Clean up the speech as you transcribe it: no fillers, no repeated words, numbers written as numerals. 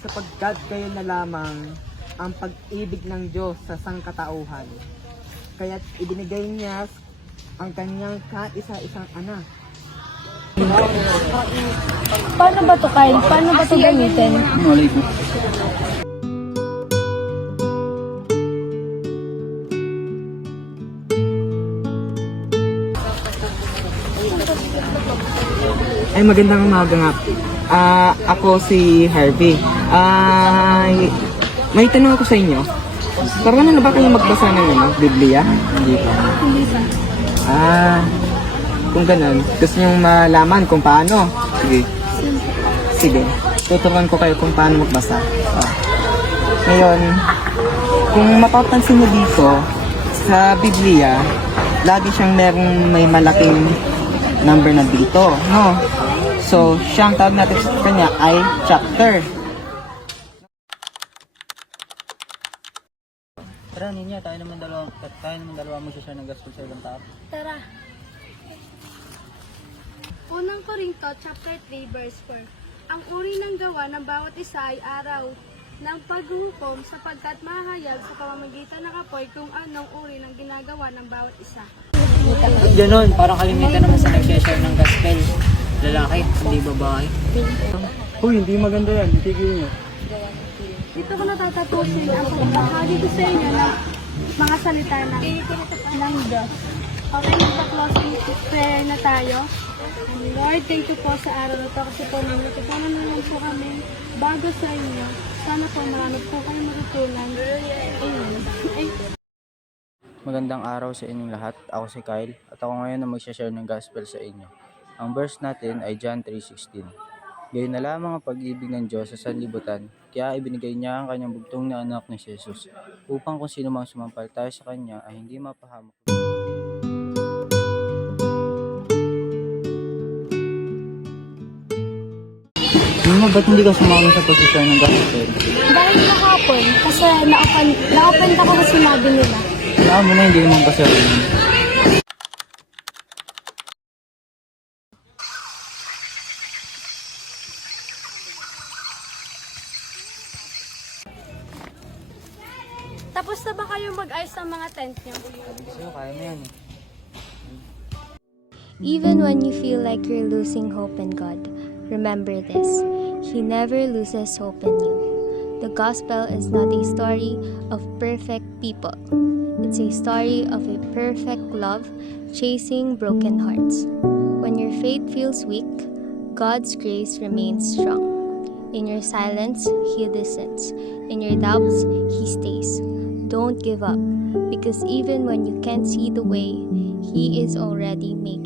Sapagkat kayo na lamang ang pag-ibig ng Diyos sa sangkatauhan. Kaya't ibinigay niya ang kanyang kaisa-isang anak. Paano ba to, Kyle? Paano ba to gamitin? Ay, magandang umaga nga. Ako si Harvey. May tanong ako sa inyo. Karanasan na ba kayo magbasa ng Biblia? Hindi pa. Hindi pa. Kung ganun, gusto nyo malaman kung paano? Sige. Sige. Tuturuan ko kayo kung paano magbasa. Ngayon, kung mapapansin nyo dito, sa Biblia, lagi siyang may malaking number na dito, no? So, siyang tawag natin sa kanya ay chapter. Tara, Ninya, tayo naman dalawa mag-share ng gospel sa ibang tao. Tara. Unang Korinto, chapter 3, verse 4. Ang uri ng gawa ng bawat isa ay araw ng paghuhukom sapagkat mahayag sa pamamagitan ng apoy kung anong uri ng ginagawa ng bawat isa. Ganon, parang kalimitan naman sa nag-share ng gospel. Lalaki, hindi babae. Uy, hindi maganda yan. Tigil nyo. Dito ko natatapusin ang pagbahagi ko sa inyo ng mga salita ng Diyos. Okay, magpa-closing prayer na tayo. Lord, thank you po sa araw na ito kasi po natutunan naman po kami bago sa inyo. Sana po marami po kayo matutunan. Amen. Magandang araw sa inyong lahat. Ako si Kyle at ako ngayon na mag-share ng gospel sa inyo. Ang verse natin ay John 3:16. Gayon na lamang ang pag-ibig ng Diyos sa sanlibutan, kaya ibinigay niya ang kanyang bugtong na anak ni Jesus, upang kung sino mang sumampalataya sa kanya ay hindi mapahamak. Mama, ba't hindi ka sumama sa pag-share ng gospel? Dahil kahapon, kasi na-open ako kasi sinabi nila. Alam mo na, hindi naman kasi ako yun. Tapos na ba kayong mag-ayos ng mga tent niyo? So, kaya mo yan eh. Even when you feel like you're losing hope in God, remember this: He never loses hope in you. The gospel is not a story of perfect people. It's a story of a perfect love chasing broken hearts. When your faith feels weak, God's grace remains strong. In your silence, He listens. In your doubts, He stays. Don't give up, because even when you can't see the way, He is already making